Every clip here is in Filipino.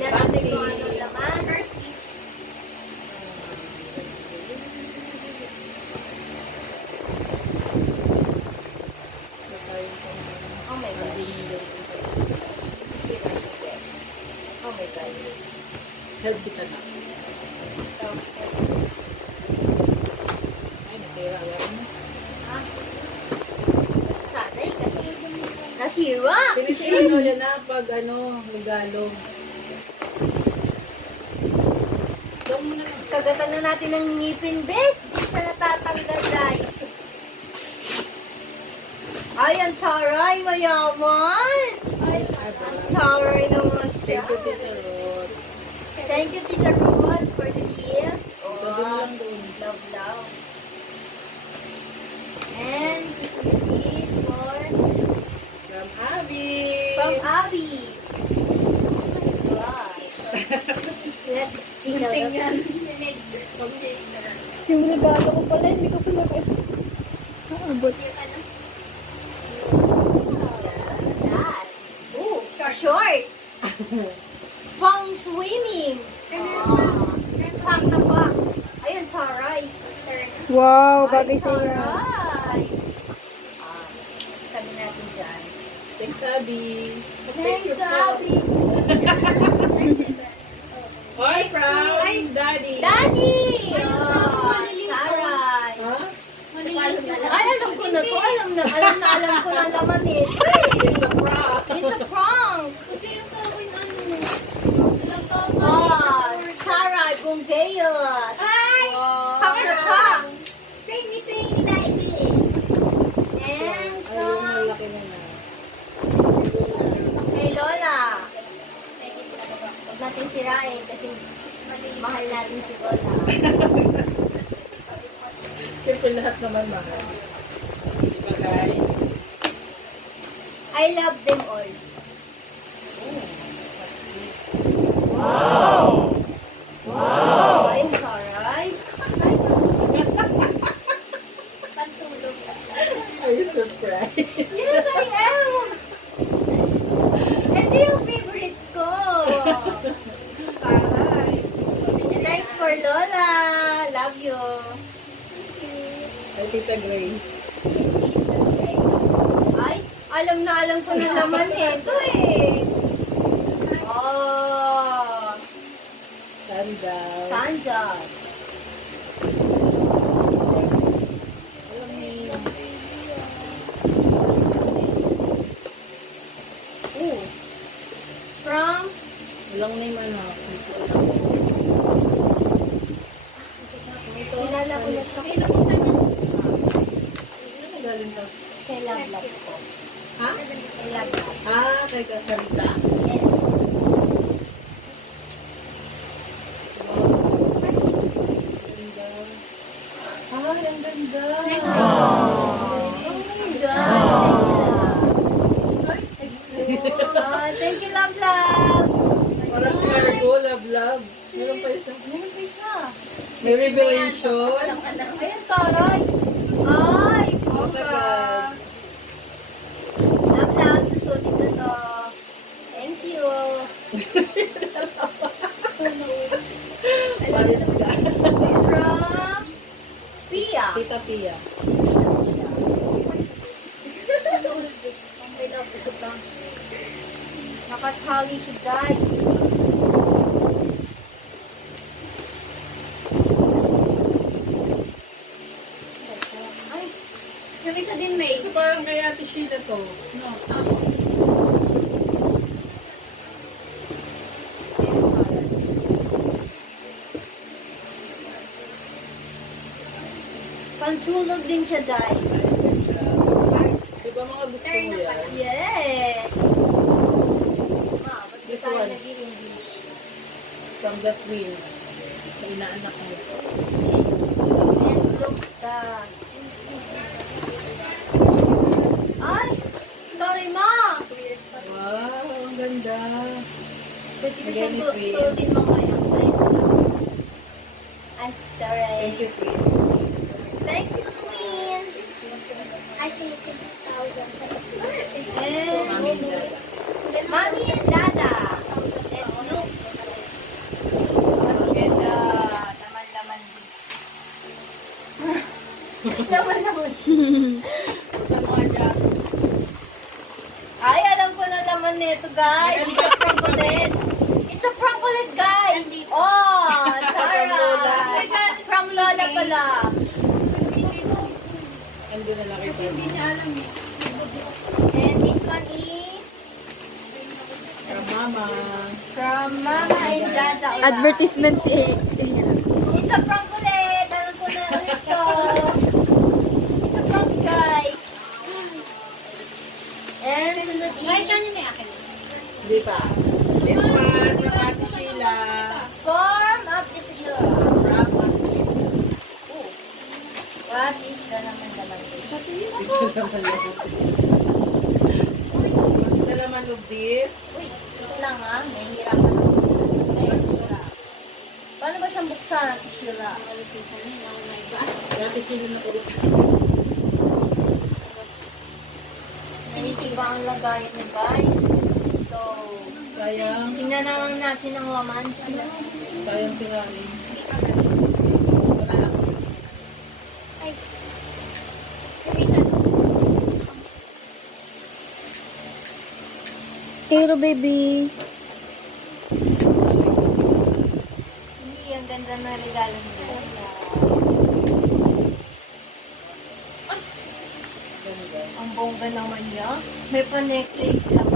Tingnan natin kung anong laman. Oh my gosh. Sisira sa test. Oh my God. Help kita na. Ay, nasira yan. Sanay kasi nasira. Sinisino yan na pag regalo. Doon mo na lang. Kagatan na natin ng ngipin, bes. Di siya natatanggal, dahil. Ay, ang taray, mayaman. Ay, Ang taray naman siya. thank you, Tita Rod. Thank you, Tita Rod, for the gift. So, doon lang doon. Love, love. And this for From Abby. from Abby. Oh my gosh. Let's see the Yung regalo ko pala, hindi ko pala naabot. that. Ooh, short. Pang swimming. Pack na pack. Ayun, taray. Wow, Ay, bagay sa'yo. taray. Sabi natin dyan. Thanks, Abby. Thanks, Abby. Hi, from Daddy. Daddy! Taray. Ha? Ay, alam ko na to. Alam ko na laman nito. It's a prank. It's a prank. Kasi yung sa akin, Taray, Bungayos. Ay! Pack na pack. Say me Daddy. And Ayun, from malaki na na. kay Lola. Huwag natin sirain kasi mahal natin si Lola. Siyempre lahat naman mahal. Diba, guys? I love them all. Wow! Ayun, taray. Pantulog. Are you surprised? Yes, I am! Ito yung favorite ko. Taray. Thanks for Lola. Love you. Ay, Tita Grace. Ay, alam ko na laman nito eh. Oh, Sandal. sandals. Alam niyo. Ooh. From Walang name ano. kilala ko na siya. Ano na galing ka? Kay Love Love ko. Ha? Kay Love Love. Ah, kay Carissa. Yes. Ah, ang ganda. Oh my God. Thank you, Love Love. Parang si Ergo, love, love. Meron pa isa. Meron pa isa. May revelation. Ayan, taray. Ay, bongga. Love, love. Susutin na to. Thank you. Paris ka. From Pia. Tita Pia. Nakatali siya, guys. Ay, Yung isa din, May. Ito parang kay Ate Sheila to. No. pantulog din siya, guys. Di ba mga gusto mo yan? Yes. Ma, ba't di This tayo one. nag-English? From the Queen. Sa inaanak mo. Let's look that. Ay! Sorry, ma! Wow, ang ganda. Pwede ko Again, siyang Queen. suotin mo kaya. Ay, sorry. Thank you, Queen. Thanks to Queen. I think it's thousands. And Mami and Dada. Mommy and Dada. Let's look. From Mama and Dada Ula. Advertisement si It's a prank ulit. Alam ko na ulit ko. It's a prank, guys. And sunod Ay, is kanin na akin. Hindi pa. This one, from Ate Sheila. form of the seal. Wrap up. What is the naman this? Gusto naman yun. What's the laman of this? Uy, ito lang ah. Nahihirapan ako. Nahihirap. Paano ba siyang buksan? Shira. Ate Sheila na ulit. Sinisiba ang lagayan niya, guys. So, Sayang. tingnan naman natin ang laman. Sayang tirahin. Ay. Lumisan. Tiro, baby. Hindi, ang ganda na regalo niya. Ang bongga naman niya. May pa-necklace lang.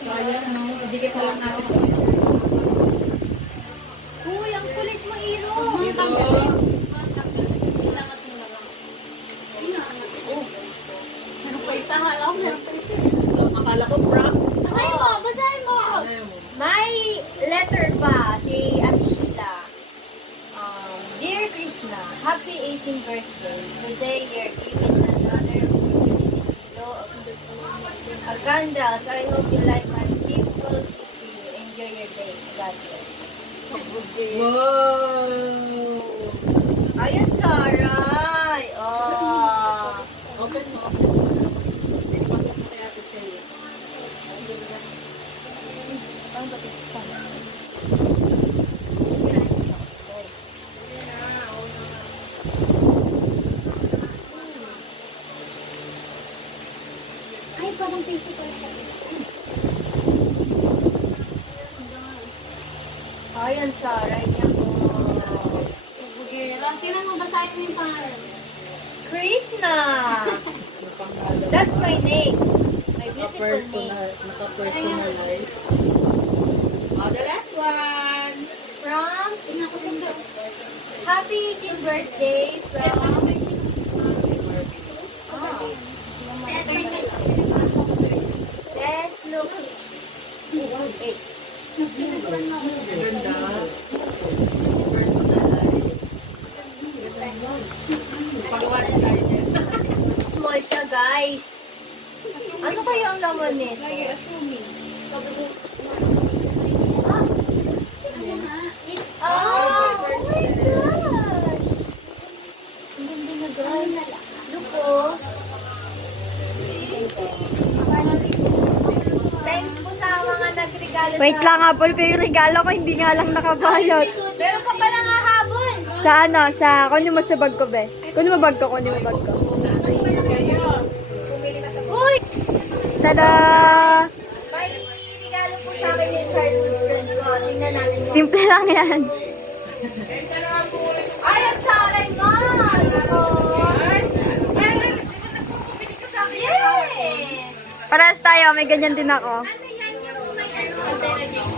Sayang, no? Hindi ka salang natin. Uy, ang kulit mo, Iro! Dito. Meron pa isa nga lang. Meron pa isa. So, akala ko prank. Basahin mo! Basahin mo! Ayaw mo. May letter pa si Ate Sheila. Dear Krishna, happy 18th birthday. Today you're given another opportunity to blow a candles. I hope you like my gift. Will gift to you. Enjoy your day. God bless. Wow! Ayan, Saray! Oh! Open mo. Pinipasok mo kay Ate Sheila. Ay, parang physical siya. Ayan, Saray niya po. Tingnan mo, basahin mo yung pangalan. Krishna! Ano pangalan? That's my name. My beautiful name. Naka-personalize. Oh, the last one. From Tingnan ko rin daw. Happy 18th birthday from Let's look. Wait. Ganda. Personalize. Pag-wala tayo dyan. Small siya, guys. Ano kaya ang laman nito? Assuming. It's oh my gosh! Ang ganda na, guys. Look, oh. Thanks po sa mga nagregalo Wait sa... lang, Apple ko yung regalo ko. Hindi nga lang nakabayad. Meron pa pala nga habol. Sa ano? Kunin mo sa bag ko, be. Kunin mo bag ko, kunin mo bag ko. Uy! Tada! May regalo po sa akin yung childhood friend ko. Tingnan natin. Simple lang yan. Ay, ang saray mo! Yes! Parehas tayo, may ganyan din ako. Ano yan yung may ano?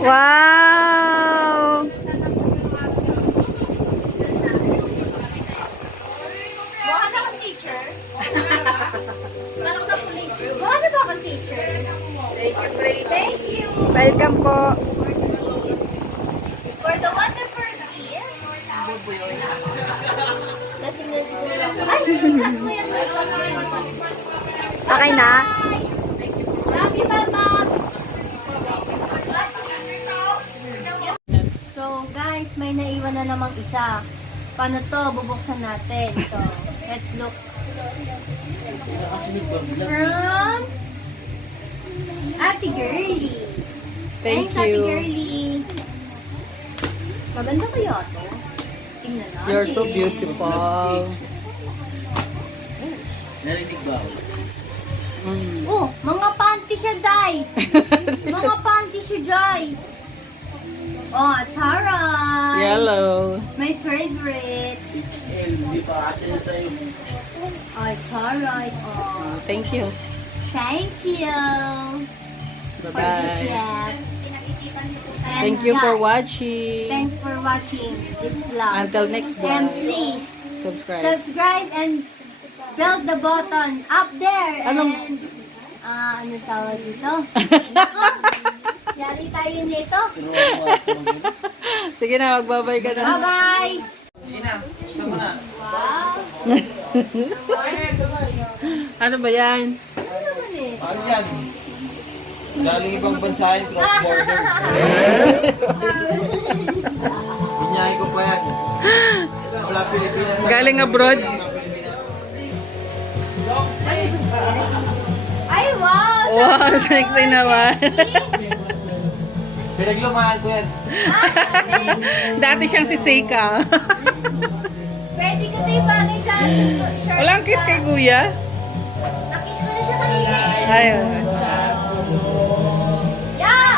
Wow! Mukha na kang teacher. Mukha na police. Mukha na kang teacher. Thank you. Welcome po. For the wonderful gift. Lasing na siguro lang. Ay, cut mo yan. Okay na? Love you, Mama. So, guys, may naiwan na namang isa. Paano to? Bubuksan natin. So, let's look. From Ate Girlie. Thank Thanks, Ate you. Girlie. Maganda kaya to? Tingnan natin. You're so beautiful. Narinig ba? Oh, mga panty siya, Day. Mga panty siya, Day. Oh, it's alright. Yellow. My favorite. Oh, it's alright. Oh, Thank you. thank you. For the Bye-bye. gift. And Thank you for guys, watching. thanks for watching this vlog. Until next And vlog. please, Subscribe. subscribe and bell the button up there. Anong- And, ano tawag dito? Nako, yari tayo nito. Sige na, magbabay ka na. Bye-bye. Sige na, isa mo na. Wow. Ano ba yan? Ano naman eh? Ano yan? Galing ibang bansa yun, cross border. Binyahin ko pa yan. Wala Pilipinas. Galing abroad? Ay, wow! Wow, sexy naman. Pinaglumahan ko yan. Dati siyang si Seika. Pwede ko tayo bagay sa shirt. Walang kiss kay Kuya? Nakiss ko na siya kanina eh. Ayun. Yeah!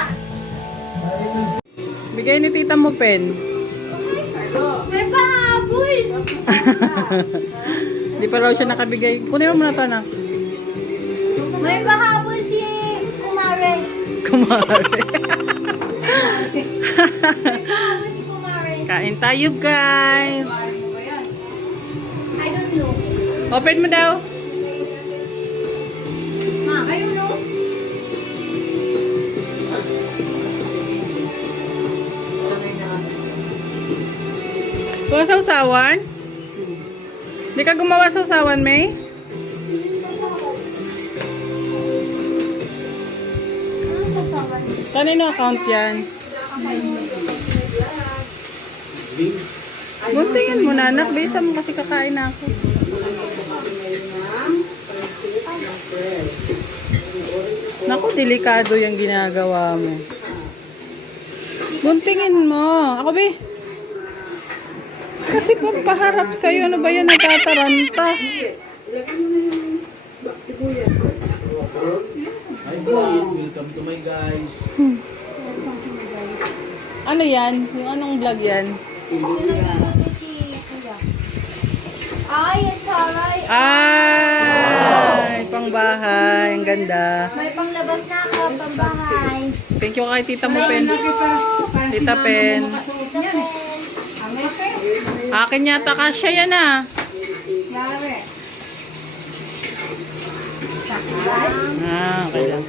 Bigay ni tita mo pen. May pahabol! Di pa raw siya nakabigay. Kunin mo muna ito na. May pahabol si Kumare. Kumari. May pahabol si Kumare. Kain tayo, guys. I don't know. Open mo daw. Ma, I don't know. Kung sausawan? Di ka gumawa sausawan, May? Ano sasawan? Kanino account yan? Buntingin mo na, anak. Bisa mo kasi kakain na ako. Naku, delikado yung ginagawa mo. Buntingin mo. Ako, Be. Kasi pagpaharap sa'yo, ano ba yan? Nagtataranta. Hi vlog, welcome to my guys. Ano yan? Yung anong vlog yan? Nagluluto si Kuya. Ay, it's alright. Ay, pangbahay. Ang ganda. May panglabas na ako, pambahay. Thank you kay Tita mo, Pen. Tita Pen. Akin yata kasya yan ah. Okay lang.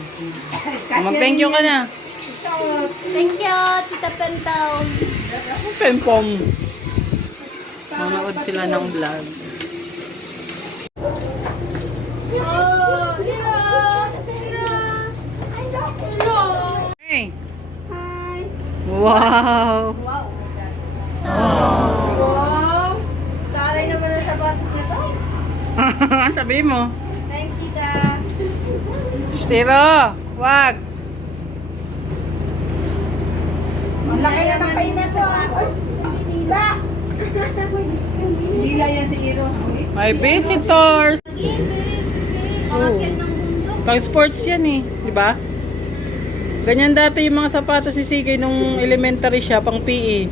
Mag-thank you ka na. Thank you, Tita Pentaw. Penpom. Manood sila ng vlog. Oh, hello. Hey. Wow. Wow. Wow. Talay naman ang sapatos nito. Sabi mo. Thanks, Tita. Stero. Wag. Ang laki na ng kayo na sapatos. Dila. Dila yan si Iro. May visitors. Kakakit ng bundok. Pang sports yan eh. Diba? Ganyan dati yung mga sapatos ni Sige nung elementary siya, pang PE.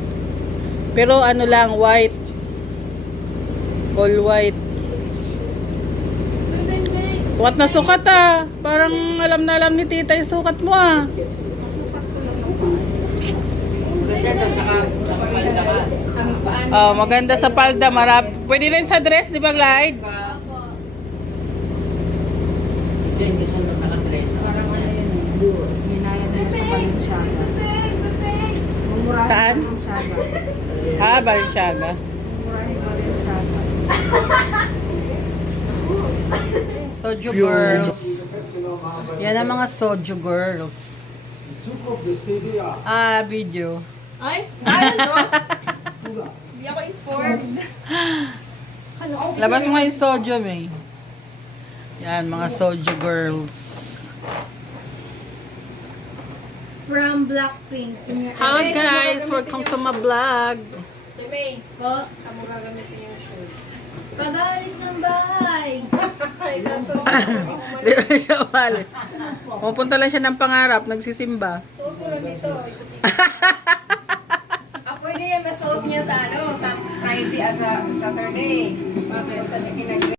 Pero ano lang, white. All white. Sukat na sukat ah. Parang alam na alam ni tita yung sukat mo ah. Oh, maganda sa palda. Pwede rin sa dress, di ba, Clyde? Saan? Ah, Balenciaga. Soju girls. Yan ang mga soju girls. Ah, video. Ay, ano? Hindi ako informed. Labas mo yung soju, May. Yan, mga soju girls. From Blackpink. Hello guys, welcome to my vlog. May, Po, saan mo gagamitin yung shoes? pag-alis ng bahay. Ay, kaso, Di ba siya umali? Pupunta lang siya ng pangarap, nagsisimba. suot mo lang dito. Pwede yan masuot niya sa sa Friday, sa Saturday. Bakit? Kasi kinag